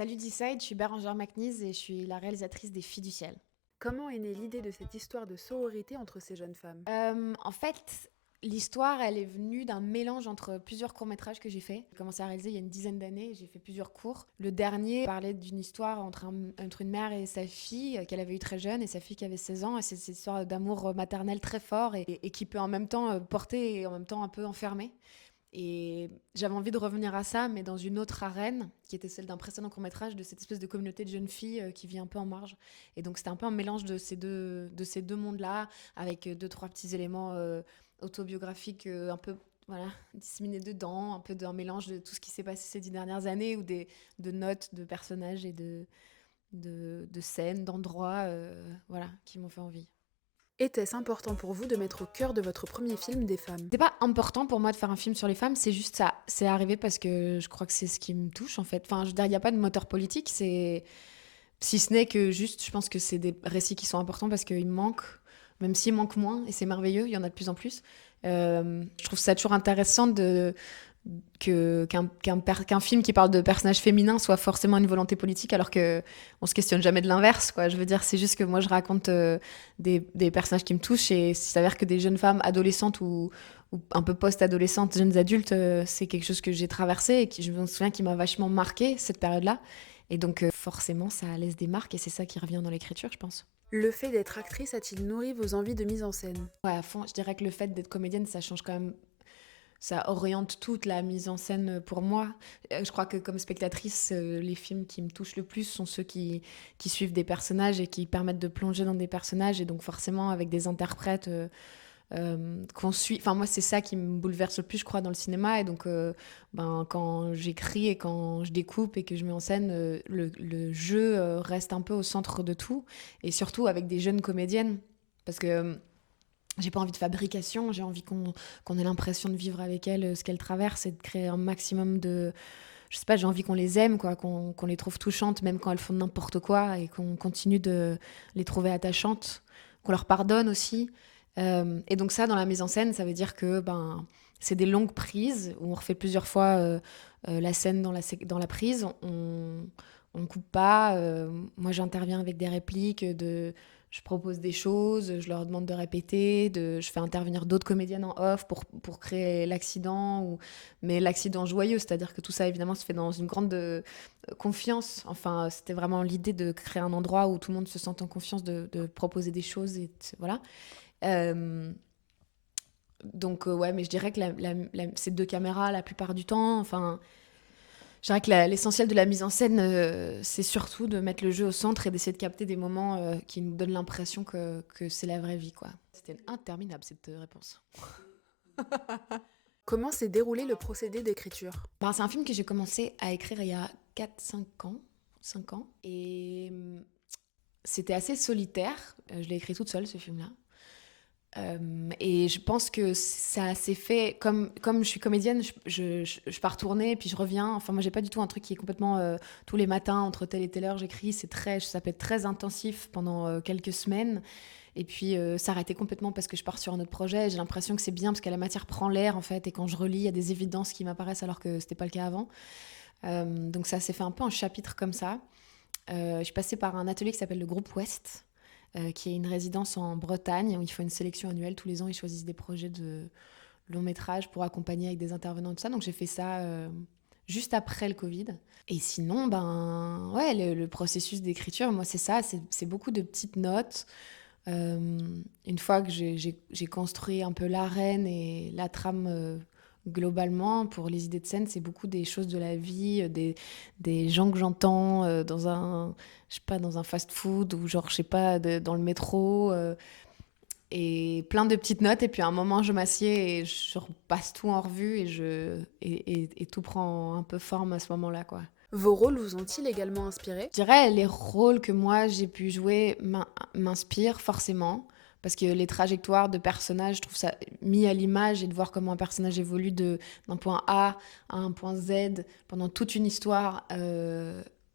Salut Decide, je suis Bérangère McNeese et je suis la réalisatrice des Filles du Ciel. Comment est née l'idée de cette histoire de sororité entre ces jeunes femmes? En fait, l'histoire, elle est venue d'un mélange entre plusieurs courts-métrages que j'ai fait. J'ai commencé à réaliser il y a une dizaine d'années, j'ai fait plusieurs courts. Le dernier parlait d'une histoire entre une mère et sa fille qu'elle avait eue très jeune et sa fille qui avait 16 ans. Et c'est cette histoire d'amour maternel très fort et qui peut en même temps porter et en même temps un peu enfermer. Et j'avais envie de revenir à ça, mais dans une autre arène, qui était celle d'un précédent court-métrage, de cette espèce de communauté de jeunes filles qui vit un peu en marge. Et donc c'était un peu un mélange de ces deux mondes-là, avec deux, trois petits éléments autobiographiques un peu voilà, disséminés dedans, un peu d'un mélange de tout ce qui s'est passé ces 10 dernières années, ou de notes de personnages et de scènes, d'endroits voilà, qui m'ont fait envie. Était-ce important pour vous de mettre au cœur de votre premier film des femmes? C'est pas important pour moi de faire un film sur les femmes, c'est juste ça. C'est arrivé parce que je crois que c'est ce qui me touche en fait. Enfin, je veux dire, il n'y a pas de moteur politique, c'est si ce n'est que juste, je pense que c'est des récits qui sont importants parce qu'ils manquent, même s'ils manquent moins, et c'est merveilleux, il y en a de plus en plus. Je trouve ça toujours intéressant qu'un film qui parle de personnages féminins soit forcément une volonté politique, alors que on se questionne jamais de l'inverse, quoi. Je veux dire, c'est juste que moi je raconte des personnages qui me touchent, et il s'avère que des jeunes femmes adolescentes ou un peu post-adolescentes, jeunes adultes, c'est quelque chose que j'ai traversé et qui, je me souviens, qui m'a vachement marqué cette période-là. Et donc forcément, ça laisse des marques et c'est ça qui revient dans l'écriture, je pense. Le fait d'être actrice a-t-il nourri vos envies de mise en scène? Ouais, à fond, je dirais que le fait d'être comédienne, ça change quand même, ça oriente toute la mise en scène pour moi. Je crois que comme spectatrice, les films qui me touchent le plus sont ceux qui suivent des personnages et qui permettent de plonger dans des personnages, et donc forcément avec des interprètes qu'on suit. Enfin, moi, c'est ça qui me bouleverse le plus, je crois, dans le cinéma. Et donc, quand j'écris et quand je découpe et que je mets en scène, le jeu reste un peu au centre de tout. Et surtout avec des jeunes comédiennes. Parce que j'ai pas envie de fabrication, j'ai envie qu'on ait l'impression de vivre avec elles ce qu'elles traversent et de créer un maximum de. Je sais pas, j'ai envie qu'on les aime, quoi, qu'on les trouve touchantes, même quand elles font n'importe quoi, et qu'on continue de les trouver attachantes, qu'on leur pardonne aussi. Et donc ça, dans la mise en scène, ça veut dire que c'est des longues prises où on refait plusieurs fois la scène dans la prise. On coupe pas. Moi, j'interviens avec des répliques. Je propose des choses, je leur demande de répéter. Je fais intervenir d'autres comédiennes en off pour créer l'accident. Mais l'accident joyeux, c'est-à-dire que tout ça, évidemment, se fait dans une grande confiance. Enfin, c'était vraiment l'idée de créer un endroit où tout le monde se sente en confiance de proposer des choses. Voilà. Euh, donc ouais, mais je dirais que c'est deux caméras la plupart du temps. Enfin, je dirais que l'essentiel de la mise en scène, c'est surtout de mettre le jeu au centre et d'essayer de capter des moments qui nous donnent l'impression que c'est la vraie vie, quoi. C'était interminable cette réponse. Comment s'est déroulé le procédé d'écriture? C'est un film que j'ai commencé à écrire il y a 4 5 ans. 5 ans. Et c'était assez solitaire. Je l'ai écrit toute seule, ce film-là. Et je pense que ça s'est fait comme je suis comédienne, je pars tourner puis je reviens. Enfin, moi, j'ai pas du tout un truc qui est complètement tous les matins entre telle et telle heure j'écris. Ça peut être très intensif pendant quelques semaines. Et puis s'arrêter complètement parce que je pars sur un autre projet. J'ai l'impression que c'est bien parce que la matière prend l'air en fait. Et quand je relis, il y a des évidences qui m'apparaissent alors que c'était pas le cas avant. Donc ça s'est fait un peu en chapitre comme ça. Je suis passée par un atelier qui s'appelle le Groupe Ouest, qui est une résidence en Bretagne où il faut une sélection annuelle. Tous les ans, ils choisissent des projets de long métrage pour accompagner avec des intervenants, tout ça. Donc j'ai fait ça juste après le Covid. Et sinon, ouais, le processus d'écriture, moi, c'est ça, c'est beaucoup de petites notes. Une fois que j'ai construit un peu l'arène et la trame globalement, pour les idées de scène, c'est beaucoup des choses de la vie, des gens que j'entends je sais pas, dans un fast-food ou genre, je sais pas, dans le métro. Et plein de petites notes, et puis à un moment je m'assieds et je repasse tout en revue et tout prend un peu forme à ce moment-là, quoi. Vos rôles vous ont-ils également inspiré? Je dirais les rôles que moi j'ai pu jouer m'inspirent forcément, parce que les trajectoires de personnages, je trouve ça mis à l'image, et de voir comment un personnage évolue d'un point A à un point Z pendant toute une histoire,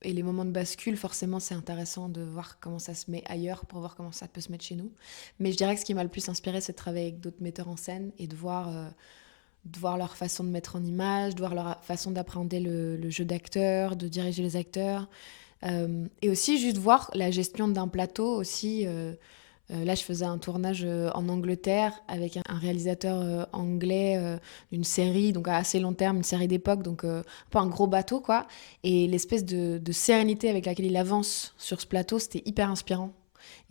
et les moments de bascule, forcément c'est intéressant de voir comment ça se met ailleurs pour voir comment ça peut se mettre chez nous. Mais je dirais que ce qui m'a le plus inspiré, c'est de travailler avec d'autres metteurs en scène et de voir de voir leur façon de mettre en image, de voir leur façon d'appréhender le jeu d'acteur, de diriger les acteurs. Et aussi juste voir la gestion d'un plateau aussi. Là, je faisais un tournage en Angleterre avec un réalisateur anglais d'une série, donc à assez long terme, une série d'époque, donc pas un gros bateau, quoi. Et l'espèce de sérénité avec laquelle il avance sur ce plateau, c'était hyper inspirant.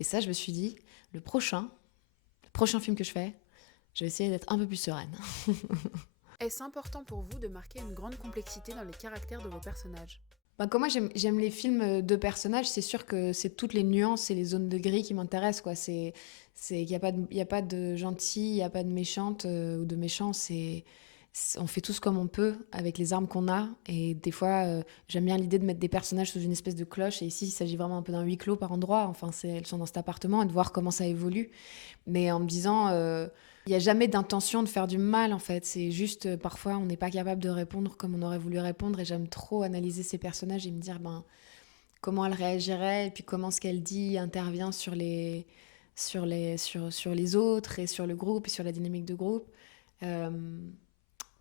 Et ça, je me suis dit, le prochain film que je fais, je vais essayer d'être un peu plus sereine. Est-ce important pour vous de marquer une grande complexité dans les caractères de vos personnages? Bah, comme moi, j'aime les films de personnages, c'est sûr que c'est toutes les nuances et les zones de gris qui m'intéressent, quoi. Il y a pas de gentil, il n'y a pas de méchante ou de méchant. On fait tous comme on peut avec les armes qu'on a. Et des fois, j'aime bien l'idée de mettre des personnages sous une espèce de cloche. Et ici, il s'agit vraiment un peu d'un huis clos par endroit. Enfin, elles sont dans cet appartement et de voir comment ça évolue. Mais en me disant, il n'y a jamais d'intention de faire du mal, en fait. C'est juste, parfois, on n'est pas capable de répondre comme on aurait voulu répondre. Et j'aime trop analyser ces personnages et me dire, ben, comment elle réagirait et puis comment ce qu'elle dit intervient sur les autres et sur le groupe et sur la dynamique de groupe. Euh,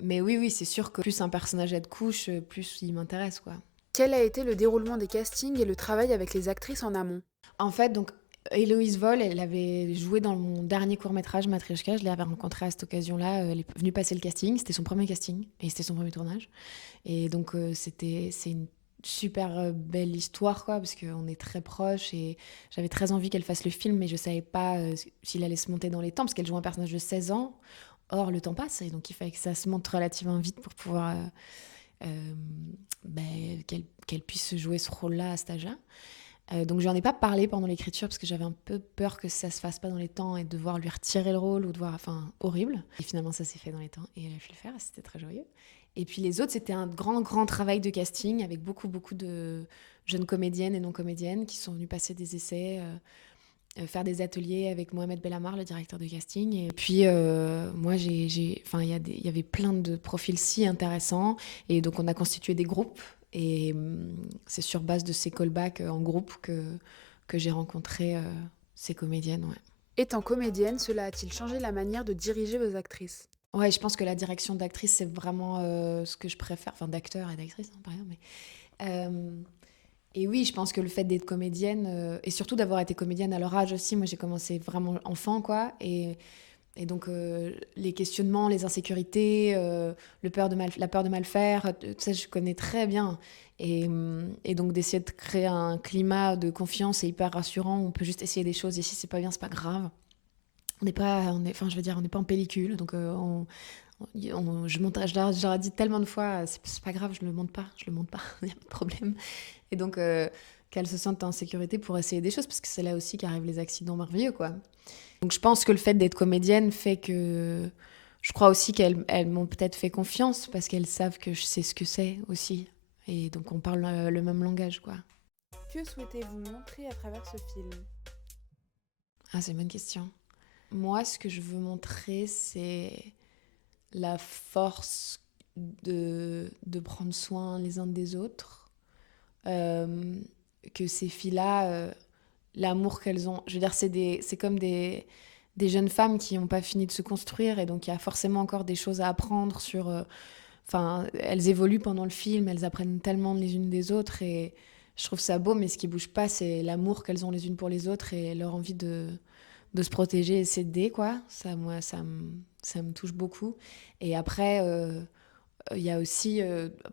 mais oui, oui, c'est sûr que plus un personnage a de couches, plus il m'intéresse, quoi. Quel a été le déroulement des castings et le travail avec les actrices en amont? En fait, donc, Héloïse Voll, elle avait joué dans mon dernier court-métrage, Matryoshka. Je l'avais rencontrée à cette occasion-là. Elle est venue passer le casting. C'était son premier casting et c'était son premier tournage. Et donc, c'est une super belle histoire, quoi, parce qu'on est très proches et j'avais très envie qu'elle fasse le film, mais je savais pas s'il allait se monter dans les temps, parce qu'elle joue un personnage de 16 ans. Or, le temps passe et donc il fallait que ça se monte relativement vite pour pouvoir euh, qu'elle puisse jouer ce rôle-là à cet âge-là. Donc j'en ai pas parlé pendant l'écriture parce que j'avais un peu peur que ça se fasse pas dans les temps et de devoir lui retirer le rôle ou de voir, enfin, horrible. Et finalement ça s'est fait dans les temps et elle a pu le faire, c'était très joyeux. Et puis les autres, c'était un grand travail de casting avec beaucoup de jeunes comédiennes et non comédiennes qui sont venues passer des essais, faire des ateliers avec Mohamed Belhamar, le directeur de casting. Et puis moi, enfin, il y avait plein de profils si intéressants et donc on a constitué des groupes. Et c'est sur base de ces callbacks en groupe que j'ai rencontré ces comédiennes. Ouais. Étant comédienne, cela a-t-il changé la manière de diriger vos actrices? Ouais, je pense que la direction d'actrice, c'est vraiment ce que je préfère. Enfin, d'acteur et d'actrice, hein, par exemple. Et oui, je pense que le fait d'être comédienne, et surtout d'avoir été comédienne à leur âge aussi, moi j'ai commencé vraiment enfant, quoi. Et donc les questionnements, les insécurités, la peur de mal faire, tout ça je connais très bien. Et donc d'essayer de créer un climat de confiance et hyper rassurant où on peut juste essayer des choses et si c'est pas bien, c'est pas grave. Enfin je veux dire, on n'est pas en pellicule, donc je leur ai dit tellement de fois, c'est pas grave, je le monte pas, il n'y a pas de problème. Et donc qu'elles se sentent en sécurité pour essayer des choses parce que c'est là aussi qu'arrivent les accidents merveilleux, quoi. Donc je pense que le fait d'être comédienne fait que je crois aussi qu'elles m'ont peut-être fait confiance parce qu'elles savent que je sais ce que c'est aussi. Et donc on parle le même langage, quoi. Que souhaitez-vous montrer à travers ce film? Ah, c'est une bonne question. Moi, ce que je veux montrer, c'est la force de prendre soin les uns des autres. Que ces filles-là, l'amour qu'elles ont, je veux dire, c'est comme des jeunes femmes qui n'ont pas fini de se construire et donc il y a forcément encore des choses à apprendre sur... Enfin, elles évoluent pendant le film, elles apprennent tellement les unes des autres et je trouve ça beau, mais ce qui bouge pas, c'est l'amour qu'elles ont les unes pour les autres et leur envie de se protéger et s'aider, quoi. Ça, moi, ça me touche beaucoup. Et après, il y a aussi,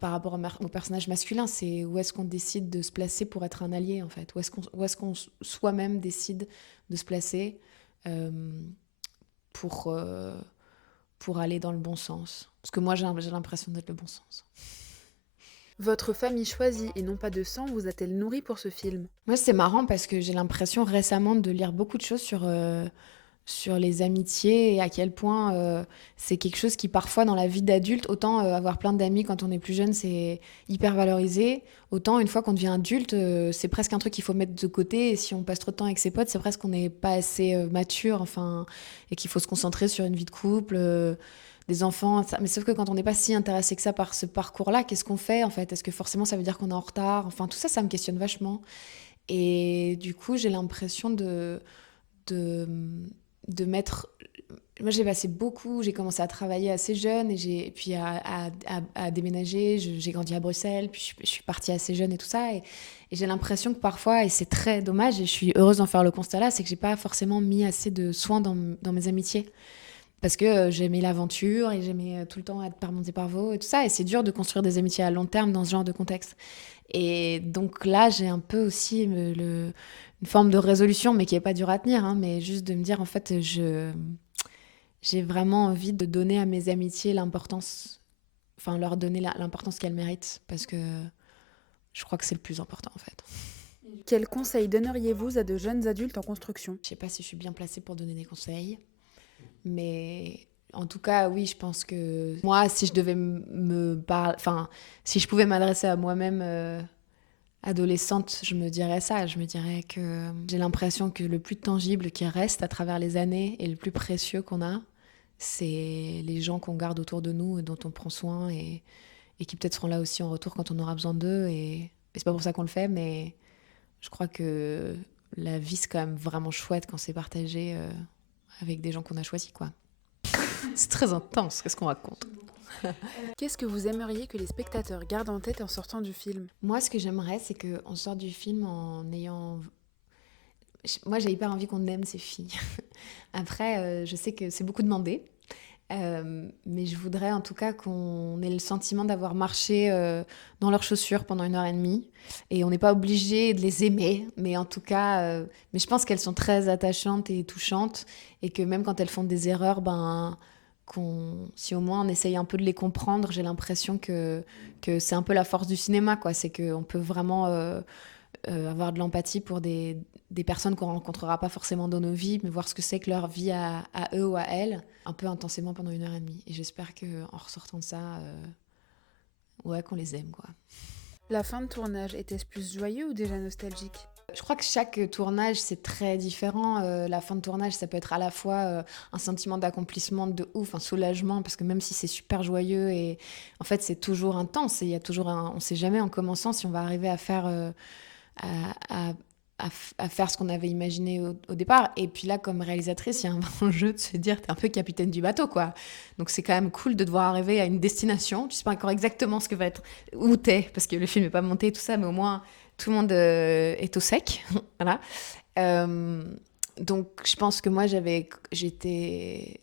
par rapport au personnage masculin, c'est où est-ce qu'on décide de se placer pour être un allié, en fait. Où est-ce qu'on soi-même décide de se placer euh, pour, euh, pour aller dans le bon sens. Parce que moi, j'ai l'impression d'être le bon sens. Votre famille choisie et non pas de sang vous a-t-elle nourri pour ce film? Moi, c'est marrant parce que j'ai l'impression récemment de lire beaucoup de choses sur les amitiés et à quel point c'est quelque chose qui parfois dans la vie d'adulte, autant avoir plein d'amis quand on est plus jeune, c'est hyper valorisé, autant une fois qu'on devient adulte, c'est presque un truc qu'il faut mettre de côté et si on passe trop de temps avec ses potes, c'est presque qu'on n'est pas assez mature, enfin, et qu'il faut se concentrer sur une vie de couple, des enfants, mais sauf que quand on n'est pas si intéressé que ça par ce parcours-là, qu'est-ce qu'on fait en fait? Est-ce que forcément ça veut dire qu'on est en retard? Enfin, tout ça, ça me questionne vachement. Et du coup, j'ai l'impression de, de mettre moi, j'ai commencé à travailler assez jeune et puis à déménager. J'ai grandi à Bruxelles, puis je suis partie assez jeune et tout ça. Et j'ai l'impression que parfois, et c'est très dommage, et je suis heureuse d'en faire le constat là, c'est que j'ai pas forcément mis assez de soin dans mes amitiés. Parce que j'aimais l'aventure et j'aimais tout le temps être par monté par veau et tout ça. Et c'est dur de construire des amitiés à long terme dans ce genre de contexte. Et donc là, j'ai un peu aussi une forme de résolution, mais qui n'est pas dure à tenir, hein, mais juste de me dire, en fait, j'ai vraiment envie de donner à mes amitiés l'importance, enfin leur donner l'importance qu'elles méritent, parce que je crois que c'est le plus important en fait. Quels conseils donneriez-vous à de jeunes adultes en construction ? Je sais pas si je suis bien placée pour donner des conseils, mais en tout cas, oui, je pense que moi, si je devais si je pouvais m'adresser à moi-même adolescente, je me dirais ça. Je me dirais que j'ai l'impression que le plus tangible qui reste à travers les années et le plus précieux qu'on a, c'est les gens qu'on garde autour de nous et dont on prend soin et qui peut-être seront là aussi en retour quand on aura besoin d'eux. Et c'est pas pour ça qu'on le fait, mais je crois que la vie, c'est quand même vraiment chouette quand c'est partagé avec des gens qu'on a choisis, quoi. C'est très intense, qu'est-ce qu'on raconte ? Qu'est-ce que vous aimeriez que les spectateurs gardent en tête en sortant du film ? Moi, ce que j'aimerais, c'est qu'on sorte du film en ayant... Moi, j'ai hyper envie qu'on aime ces filles. Après, je sais que c'est beaucoup demandé, mais je voudrais en tout cas qu'on ait le sentiment d'avoir marché dans leurs chaussures pendant 1h30. Et on n'est pas obligé de les aimer, mais en tout cas... mais je pense qu'elles sont très attachantes et touchantes, et que même quand elles font des erreurs, si au moins on essaye un peu de les comprendre, j'ai l'impression que c'est un peu la force du cinéma, quoi. C'est qu'on peut vraiment avoir de l'empathie pour des personnes qu'on ne rencontrera pas forcément dans nos vies, mais voir ce que c'est que leur vie à eux ou à elles, un peu intensément pendant 1h30. Et j'espère qu'en ressortant de ça, qu'on les aime, quoi. La fin de tournage, était-ce plus joyeux ou déjà nostalgique ? Je crois que chaque tournage, c'est très différent. La fin de tournage, ça peut être à la fois un sentiment d'accomplissement de ouf, un soulagement, parce que même si c'est super joyeux, et en fait, c'est toujours intense. Et il y a toujours on ne sait jamais en commençant si on va arriver à faire, à faire ce qu'on avait imaginé au départ. Et puis là, comme réalisatrice, il y a un vrai jeu de se dire, t'es un peu capitaine du bateau, quoi. Donc c'est quand même cool de devoir arriver à une destination. Tu sais pas encore exactement ce que va être, où t'es, parce que le film n'est pas monté et tout ça, mais au moins... Tout le monde est au sec, voilà. Donc, je pense que moi, c'était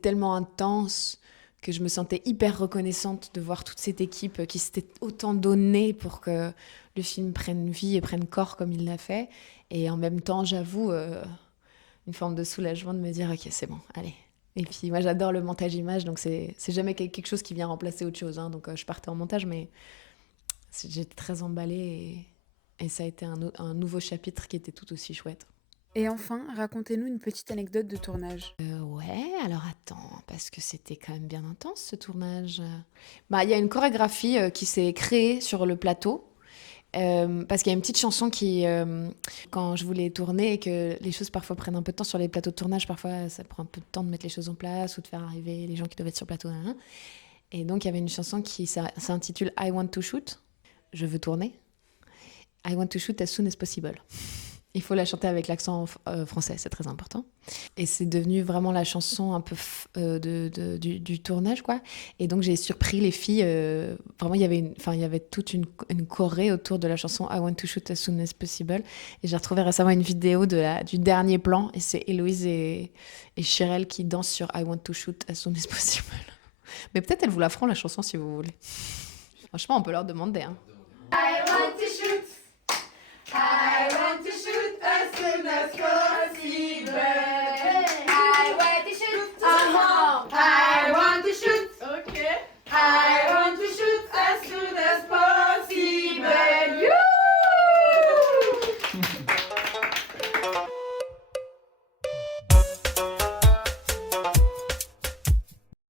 tellement intense que je me sentais hyper reconnaissante de voir toute cette équipe qui s'était autant donnée pour que le film prenne vie et prenne corps comme il l'a fait. Et en même temps, j'avoue, une forme de soulagement de me dire, ok, c'est bon, allez. Et puis, moi, j'adore le montage image, donc c'est jamais quelque chose qui vient remplacer autre chose, hein. Donc, je partais en montage, mais... J'étais très emballée et ça a été un nouveau chapitre qui était tout aussi chouette. Et enfin, racontez-nous une petite anecdote de tournage. Ouais, alors attends, parce que c'était quand même bien intense ce tournage. Il y a une chorégraphie qui s'est créée sur le plateau. Parce qu'il y a une petite chanson qui, quand je voulais tourner et que les choses parfois prennent un peu de temps sur les plateaux de tournage, parfois ça prend un peu de temps de mettre les choses en place ou de faire arriver les gens qui doivent être sur le plateau. Et donc il y avait une chanson qui s'intitule I Want to Shoot. Je veux tourner. I want to shoot as soon as possible. Il faut la chanter avec l'accent français, c'est très important. Et c'est devenu vraiment la chanson un peu du tournage, quoi. Et donc j'ai surpris les filles. Vraiment, il y avait toute une choré autour de la chanson I want to shoot as soon as possible. Et j'ai retrouvé récemment une vidéo du dernier plan. Et c'est Héloïse et Chirel qui dansent sur I want to shoot as soon as possible. Mais peut-être elles vous la feront, la chanson, si vous voulez. Franchement, on peut leur demander, hein. I want to shoot. I want to shoot as soon as possible. I want to shoot. I want to shoot. Okay. I